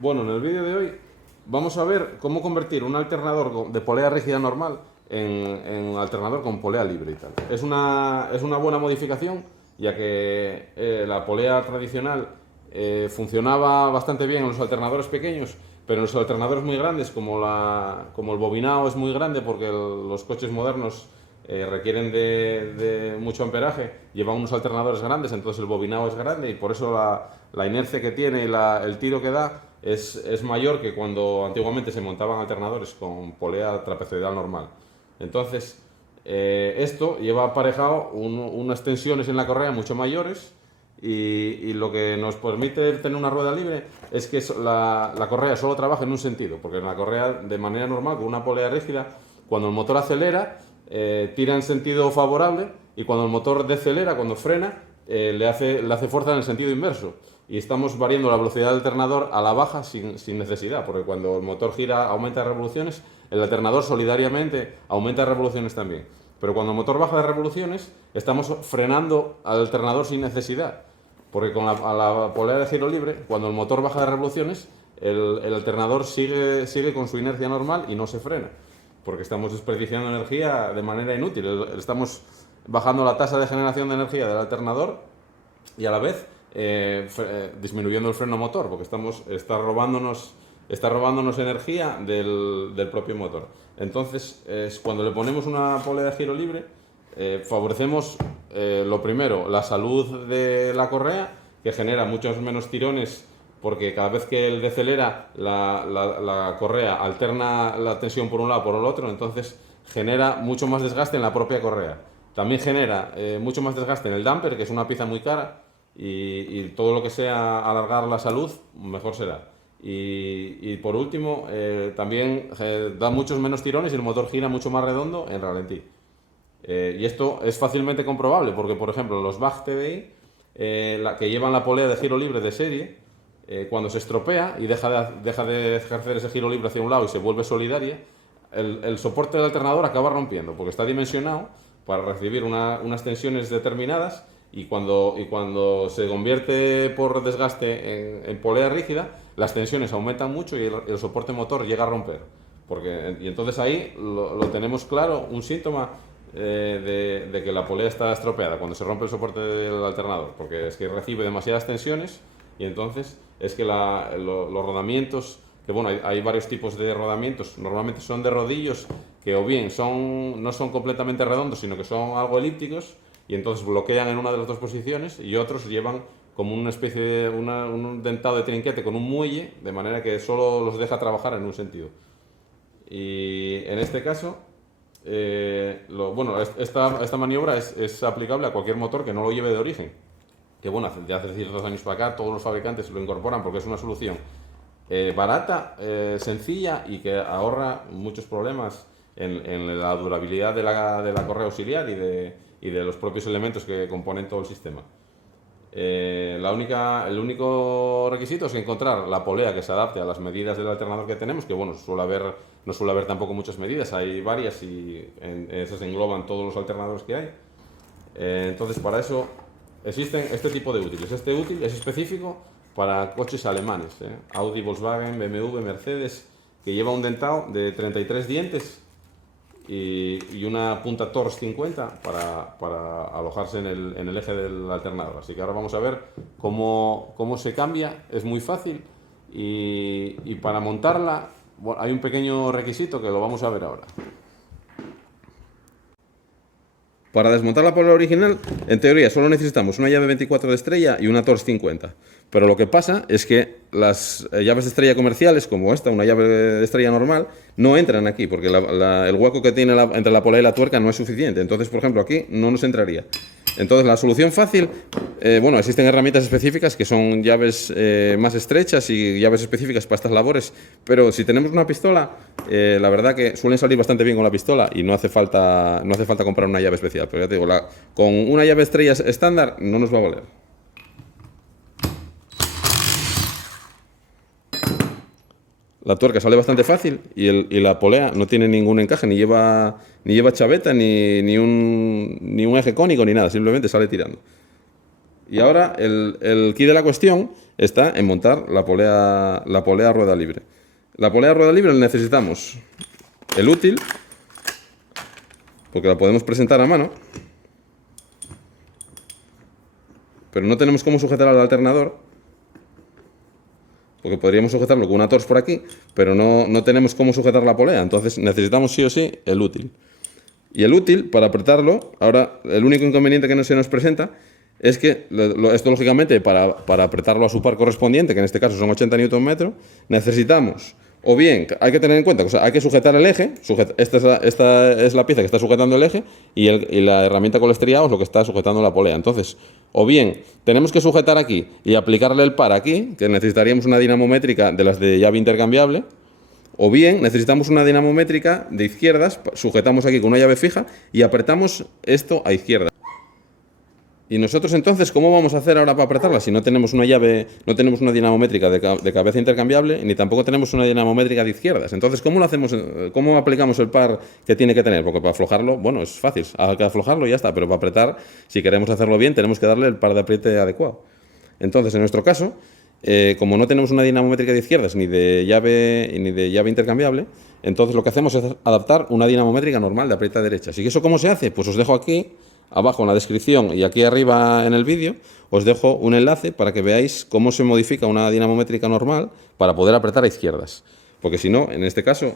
Bueno, en el vídeo de hoy vamos a ver cómo convertir un alternador de polea rígida normal en alternador con polea libre y tal. Es una buena modificación, ya que la polea tradicional funcionaba bastante bien en los alternadores pequeños, pero en los alternadores muy grandes, como el bobinado es muy grande porque los coches modernos requieren de mucho amperaje, llevan unos alternadores grandes, entonces el bobinado es grande y por eso la inercia que tiene y el tiro que da es mayor que cuando antiguamente se montaban alternadores con polea trapezoidal normal. Entonces, esto lleva aparejado unas tensiones en la correa mucho mayores y lo que nos permite tener una rueda libre es que la correa solo trabaja en un sentido, porque en la correa de manera normal, con una polea rígida, cuando el motor acelera, tira en sentido favorable y cuando el motor decelera, cuando frena, le hace fuerza en el sentido inverso. Y estamos variando la velocidad del alternador a la baja sin necesidad, porque cuando el motor gira aumenta revoluciones, el alternador solidariamente aumenta revoluciones también. Pero cuando el motor baja de revoluciones, estamos frenando al alternador sin necesidad, porque con la polea de giro libre, cuando el motor baja de revoluciones, el alternador sigue con su inercia normal y no se frena, porque estamos desperdiciando energía de manera inútil. Estamos bajando la tasa de generación de energía del alternador y a la vez disminuyendo el freno motor, porque está robándonos energía del propio motor. Entonces, cuando le ponemos una polea de giro libre, favorecemos lo primero, la salud de la correa, que genera muchos menos tirones, porque cada vez que él decelera, la correa alterna la tensión por un lado por el otro, entonces genera mucho más desgaste en la propia correa. También genera mucho más desgaste en el damper, que es una pieza muy cara, y todo lo que sea alargar la salud, mejor será. Y por último, también da muchos menos tirones y el motor gira mucho más redondo en ralentí. Y esto es fácilmente comprobable porque, por ejemplo, los Bach TDI, que llevan la polea de giro libre de serie, cuando se estropea y deja de ejercer ese giro libre hacia un lado y se vuelve solidaria, el soporte del alternador acaba rompiendo porque está dimensionado para recibir unas tensiones determinadas y cuando se convierte por desgaste en polea rígida, las tensiones aumentan mucho y el soporte motor llega a romper. Y entonces ahí lo tenemos claro, un síntoma de que la polea está estropeada, cuando se rompe el soporte del alternador, porque es que recibe demasiadas tensiones y entonces es que los rodamientos, que bueno, hay varios tipos de rodamientos, normalmente son de rodillos que o bien no son completamente redondos, sino que son algo elípticos y entonces bloquean en una de las dos posiciones, y otros llevan como una especie de un dentado de trinquete con un muelle, de manera que solo los deja trabajar en un sentido. Y en este caso, esta maniobra es aplicable a cualquier motor que no lo lleve de origen. Que bueno, ya hace ciertos años para acá todos los fabricantes lo incorporan porque es una solución barata, sencilla y que ahorra muchos problemas en la durabilidad de la correa auxiliar y de los propios elementos que componen todo el sistema. El único requisito es encontrar la polea que se adapte a las medidas del alternador que tenemos, que bueno, no suele haber tampoco muchas medidas, hay varias y esas engloban todos los alternadores que hay. Entonces, para eso existen este tipo de útiles. Este útil es específico para coches alemanes, Audi, Volkswagen, BMW, Mercedes, que lleva un dentado de 33 dientes y una punta Torx 50 para alojarse en el eje del alternador. Así que ahora vamos a ver cómo se cambia. Es muy fácil y para montarla, bueno, hay un pequeño requisito que lo vamos a ver ahora. Para desmontar la polea original, en teoría solo necesitamos una llave 24 de estrella y una Torx 50. Pero lo que pasa es que las llaves de estrella comerciales, como esta, una llave de estrella normal, no entran aquí, porque el hueco que tiene entre la polea y la tuerca no es suficiente. Entonces, por ejemplo, aquí no nos entraría. Entonces, la solución fácil, bueno, existen herramientas específicas que son llaves más estrechas y llaves específicas para estas labores, pero si tenemos una pistola, la verdad que suelen salir bastante bien con la pistola y no hace falta comprar una llave especial. Pero ya te digo, con una llave estrella estándar no nos va a valer. La tuerca sale bastante fácil y la polea no tiene ningún encaje, ni lleva chaveta, ni un eje cónico, ni nada, simplemente sale tirando. Y ahora el key de la cuestión está en montar la polea rueda libre. La polea rueda libre necesitamos el útil, porque la podemos presentar a mano, pero no tenemos cómo sujetar al alternador, porque podríamos sujetarlo con una tors por aquí, pero no tenemos cómo sujetar la polea, entonces necesitamos sí o sí el útil. Y el útil, para apretarlo, ahora el único inconveniente que no se nos presenta es que esto lógicamente para apretarlo a su par correspondiente, que en este caso son 80 Nm, necesitamos, o bien, hay que tener en cuenta, o sea, hay que sujetar el eje, esta es la pieza que está sujetando el eje y la herramienta con el estriado es lo que está sujetando la polea. Entonces, o bien tenemos que sujetar aquí y aplicarle el par aquí, que necesitaríamos una dinamométrica de las de llave intercambiable, o bien necesitamos una dinamométrica de izquierdas, sujetamos aquí con una llave fija y apretamos esto a izquierda. Y nosotros entonces, ¿cómo vamos a hacer ahora para apretarla? Si no tenemos una llave, no tenemos una dinamométrica de cabeza intercambiable, ni tampoco tenemos una dinamométrica de izquierdas. Entonces, ¿cómo lo hacemos? ¿Cómo aplicamos el par que tiene que tener? Porque para aflojarlo, bueno, es fácil, hay que aflojarlo y ya está, pero para apretar, si queremos hacerlo bien, tenemos que darle el par de apriete adecuado. Entonces, en nuestro caso, como no tenemos una dinamométrica de izquierdas ni de llave intercambiable, entonces lo que hacemos es adaptar una dinamométrica normal de apriete a derecha. ¿Y eso cómo se hace? Pues os dejo aquí abajo en la descripción y aquí arriba en el vídeo os dejo un enlace para que veáis cómo se modifica una dinamométrica normal para poder apretar a izquierdas. Porque si no, en este caso,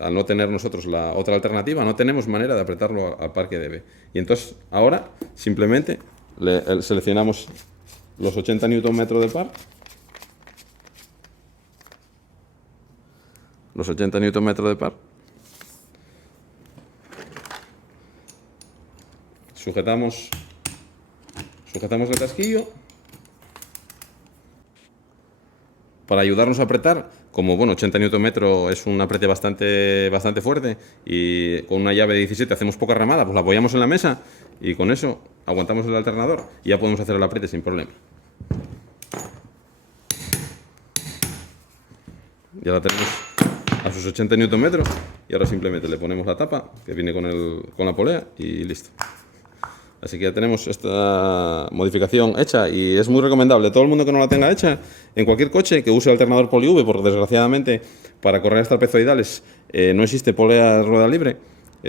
al no tener nosotros la otra alternativa, no tenemos manera de apretarlo al par que debe. Y entonces ahora simplemente seleccionamos los 80 Nm de par, los 80 Nm de par, sujetamos el casquillo para ayudarnos a apretar. Como bueno, 80 Nm es un apriete bastante fuerte y con una llave de 17 hacemos poca remada, pues la apoyamos en la mesa y con eso aguantamos el alternador y ya podemos hacer el apriete sin problema. Ya la tenemos a sus 80 Nm y ahora simplemente le ponemos la tapa que viene con la polea y listo. Así que ya tenemos esta modificación hecha y es muy recomendable. Todo el mundo que no la tenga hecha, en cualquier coche que use alternador poli-V, porque desgraciadamente para correas trapezoidales no existe polea rueda libre.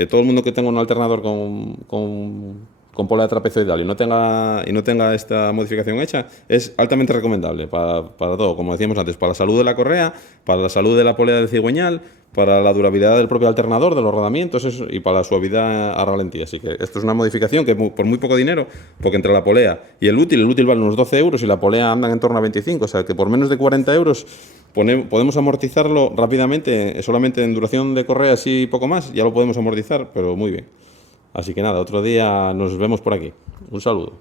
Todo el mundo que tenga un alternador con polea trapezoidal y no tenga esta modificación hecha, es altamente recomendable para todo, como decíamos antes, para la salud de la correa, para la salud de la polea de cigüeñal, para la durabilidad del propio alternador, de los rodamientos y para la suavidad a ralentí. Así que esto es una modificación que por muy poco dinero, porque entre la polea y el útil vale unos 12 euros y la polea andan en torno a 25, o sea que por menos de 40 euros podemos amortizarlo rápidamente, solamente en duración de correas y poco más, ya lo podemos amortizar, pero muy bien. Así que nada, otro día nos vemos por aquí. Un saludo.